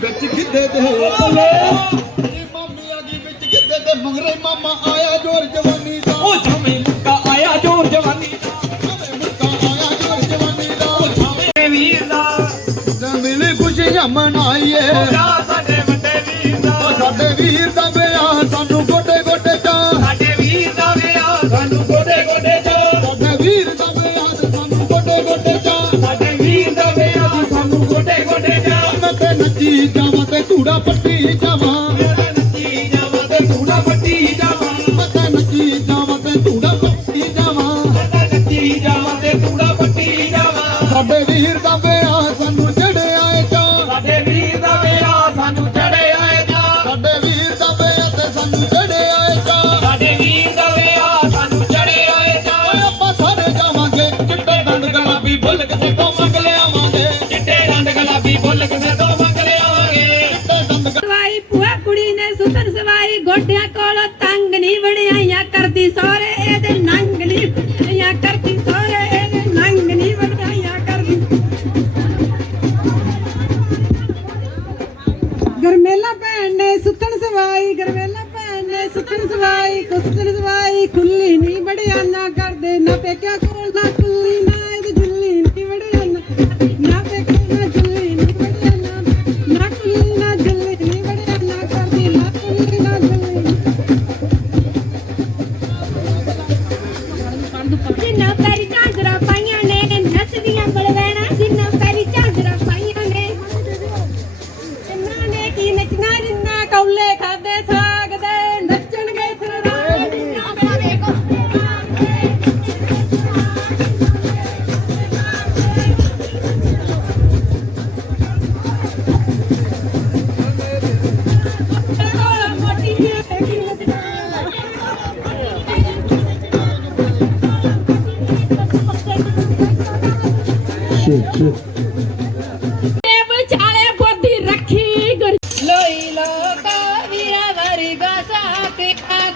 ਵਿੱਚ ਗਿੱਧੇ ਦੇ ਬੱਲੇ ਨੀ ਮਾਮੀ ਆ ਗਈ ਵਿੱਚ ਗਿੱਧੇ ਦੇ ਮੰਗਰੇ ਮਾਮਾ ਆਇਆ ਜੋਰ ਜਵਾਨੀ ਦਾ। ਉਹ ਜਮੇ ਮੁੱਕਾ ਆਇਆ ਜੋਰ ਜਵਾਨੀ ਦਾ। ਓਏ ਮੁੱਕਾ ਆਇਆ ਜੋਰ ਜਵਾਨੀ ਦਾ। ਜਮੇ ਵੀਰ ਦਾ। ਮਿਲੀ ਖੁਸ਼ੀਆਂ ਮਨਾਈਏ ਸਾਡੇ ਵੱਡੇ ਵੀਰ ਦਾ। ਉਹ ਸਾਡੇ ਵੀਰ ਦਾ ਵਿਆਹ ਸਾਨੂੰ ਗੋਡੇ ਗੋਡੇ ਚਾ। ਸਾਡੇ ਵੀਰ ਦਾ ਵਿਆਹ ਸਾਨੂੰ ਗੋਡੇ ਗੋਡੇ ਚ। ਸਾਡੇ ਵੀਰ ਦਾ ਵਿਆਹ ਸਾਨੂੰ ਗੋਡੇ ਗੋਡੇ ਚਾ। ਸਾਡੇ ਵੀਰ ਦਾ ਵਿਆਹ ਸਾਨੂੰ ਗੋਡੇ ਗੋਡੇ ਚ। ਮੈਂ ਤੇ ਨੱਚੀ ਜਾਵਾਂ ਤੇ ਧੂੜਾ ਪੱਟੀ ਜਾਵਾਂ। ਮੇਰੇ ਨੱਚੀ ਜਾਵਾਂ ਤੇ ਧੂੜਾ ਪੱਟੀ ਜਾਵਾਂ। ਮੈਂ ਤੇ ਨੱਚੀ ਜਾਵਾਂ ਤੇ ਧੂੜਾ ਪੱਟੀ ਜਾਵਾਂ। ਮੈਂ ਨੱਚੀ ਜਾਵਾਂ ਤੇ ਧੂੜਾ ਪੱਟੀ ਜਾਵਾਂ। ਸਾਡੇ ਵੀਰ ਦਾ ਵਿਆਹ ਸਾਨੂੰ ਚੜਿਆ ਏ ਚਾ ਸਾਡੇ ਵੀਰ ਦਾ ਵਿਆਹ ਸਾਨੂੰ ਚੜੇ ਆਏ ਜਾ। ਸਾਡੇ ਵੀਰ ਦਾ ਵਿਆਹ ਤੇ ਸਾਨੂੰ ਚੜਿਆ ਏ ਚਾ ਸਾਡੇ ਵੀਰ ਦਾ ਵਿਆਹ ਸਾਨੂੰ ਚੜੇ ਆਏ ਜਾ ਆਪਾਂ ਸਾਰੇ ਜਾਵਾਂਗੇ। ਚਿੱਟੇ ਦੰਦ ਗੁਲਾਬੀ ਬੁੱਲ ਕਿਸੇ ਤੋਂ ਨਹੀਂ ਕਰਦੇ ਨਾ ਪੇਕਿਆ ਕੋਲ ਨਾ ਖੁੱਲੀ ਨਾ ਇਹਦੀ ਜੁੱਲੀ ਨਹੀਂ ਵੜਿਆਈਆਂ ਨਾ ਪੇਕਿਆ ਨਾ ਜੁੱਲੀ ਨਹੀਂ ਵੜਿਆਈਆਂ ਨਾ ਖੁੱਲੀ ਨਾ ਜੁੱਲੀ ਨਹੀਂ ਵੜਿਆਈਆਂ ਕਰਦੀ, ਨਾ ਖੁੱਲੀ ਨਾ ਜੁੱਲੀ। ਜਿੰਨਾ ਪੈਰੀ Happy 20.